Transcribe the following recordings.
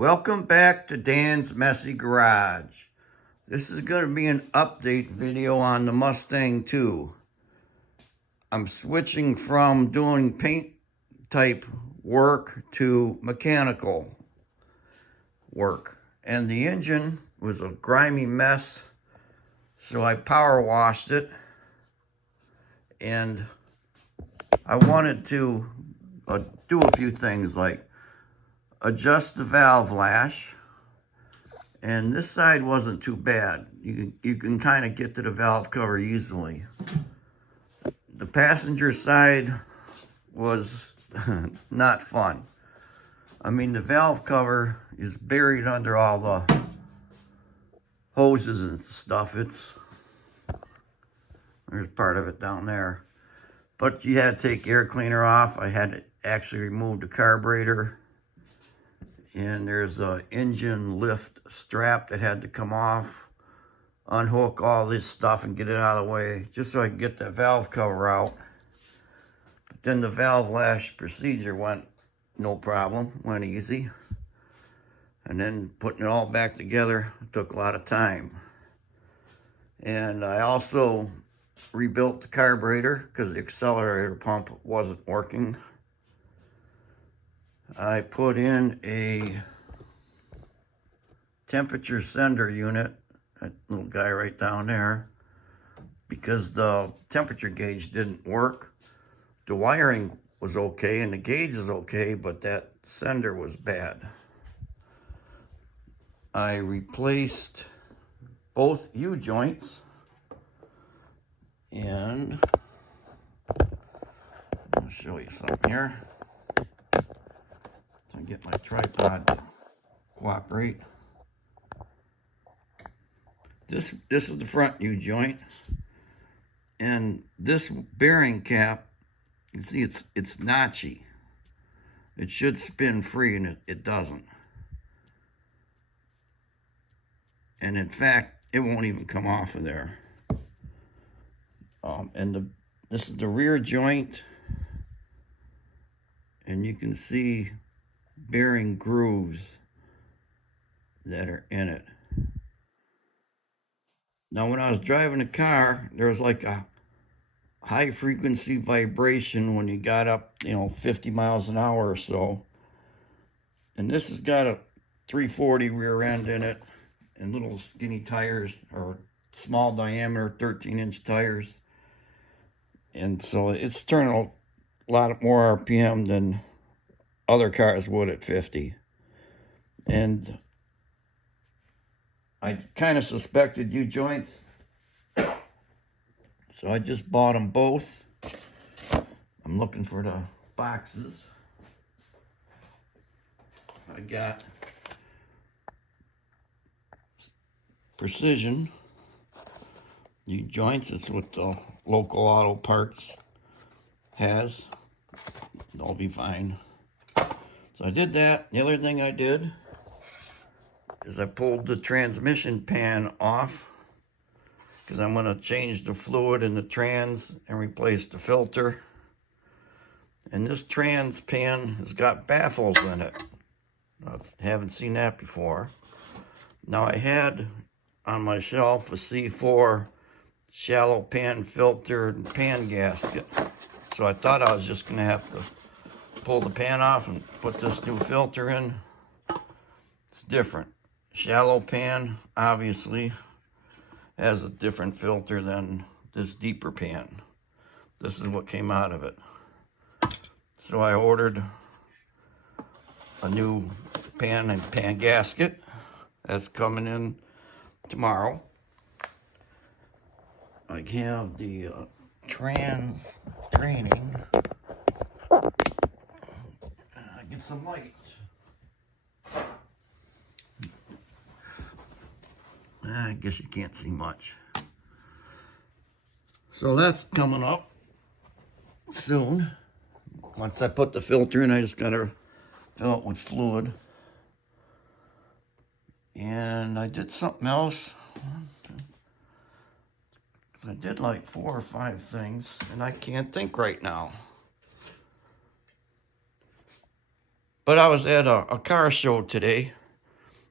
Welcome back to Dan's Messy Garage. This is going to be an update video on the Mustang II. I'm switching from doing paint type work to mechanical work. And the engine was a grimy mess, so I power washed it. And I wanted to do a few things like adjust the valve lash. And this side wasn't too bad. You can kind of get to the valve cover easily. The passenger side was not fun. I mean, the valve cover is buried under all the hoses and stuff. There's part of it down there. But you had to take air cleaner off. I had to actually remove the carburetor. And there's a engine lift strap that had to come off, unhook all this stuff and get it out of the way, just so I could get that valve cover out. But then the valve lash procedure went no problem, went easy. And then putting it all back together took a lot of time. And I also rebuilt the carburetor because the accelerator pump wasn't working. I put in a temperature sender unit, that little guy right down there, because the temperature gauge didn't work. The wiring was okay and the gauge is okay, but that sender was bad. I replaced both U-joints, and I'll show you something here. To get my tripod to cooperate. This is the front U-joint, and this bearing cap, you see it's notchy. It should spin free, and it doesn't. And in fact, it won't even come off of there. This is the rear joint, and you can see bearing grooves that are in it. Now, when I was driving the car, there was like a high frequency vibration when you got up, 50 miles an hour or so. And this has got a 340 rear end in it and little skinny tires, or small diameter 13-inch tires. And so it's turning a lot more RPM than other cars would at 50. And I kind of suspected U-joints, so I just bought them both. I'm looking for the boxes. I got Precision U-joints. It's what the local auto parts has. They'll be fine. So I did that. The other thing I did is I pulled the transmission pan off, because I'm going to change the fluid in the trans and replace the filter. And this trans pan has got baffles in it. I haven't seen that before. Now, I had on my shelf a C4 shallow pan filter and pan gasket. So I thought I was just going to have to pull the pan off and put this new filter in. It's different. Shallow pan, obviously, has a different filter than this deeper pan. This is what came out of it. So I ordered a new pan and pan gasket. That's coming in tomorrow. I have the trans training. Get some light. I guess you can't see much. So that's coming up soon. Once I put the filter in, I just gotta fill it with fluid. And I did something else. I did like 4 or 5 things, and I can't think right now. But I was at a car show today,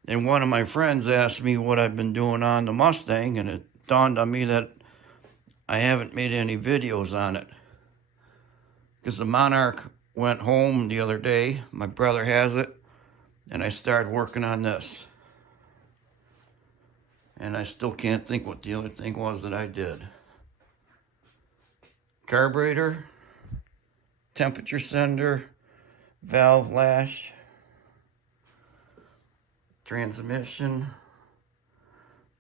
And one of my friends asked me what I've been doing on the Mustang, and it dawned on me that I haven't made any videos on it. Because the Monarch went home the other day, my brother has it, and I started working on this. And I still can't think what the other thing was that I did. Carburetor, temperature sender, valve lash, transmission,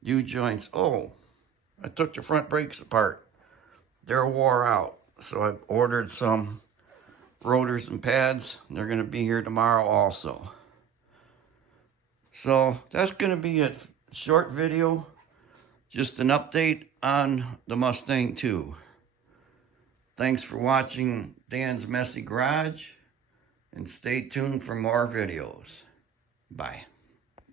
U-joints. Oh, I took the front brakes apart. They're wore out. So I ordered some rotors and pads. They're going to be here tomorrow also. So that's going to be a short video. Just an update on the Mustang II. Thanks for watching Dan's Messy Garage, and stay tuned for more videos. Bye.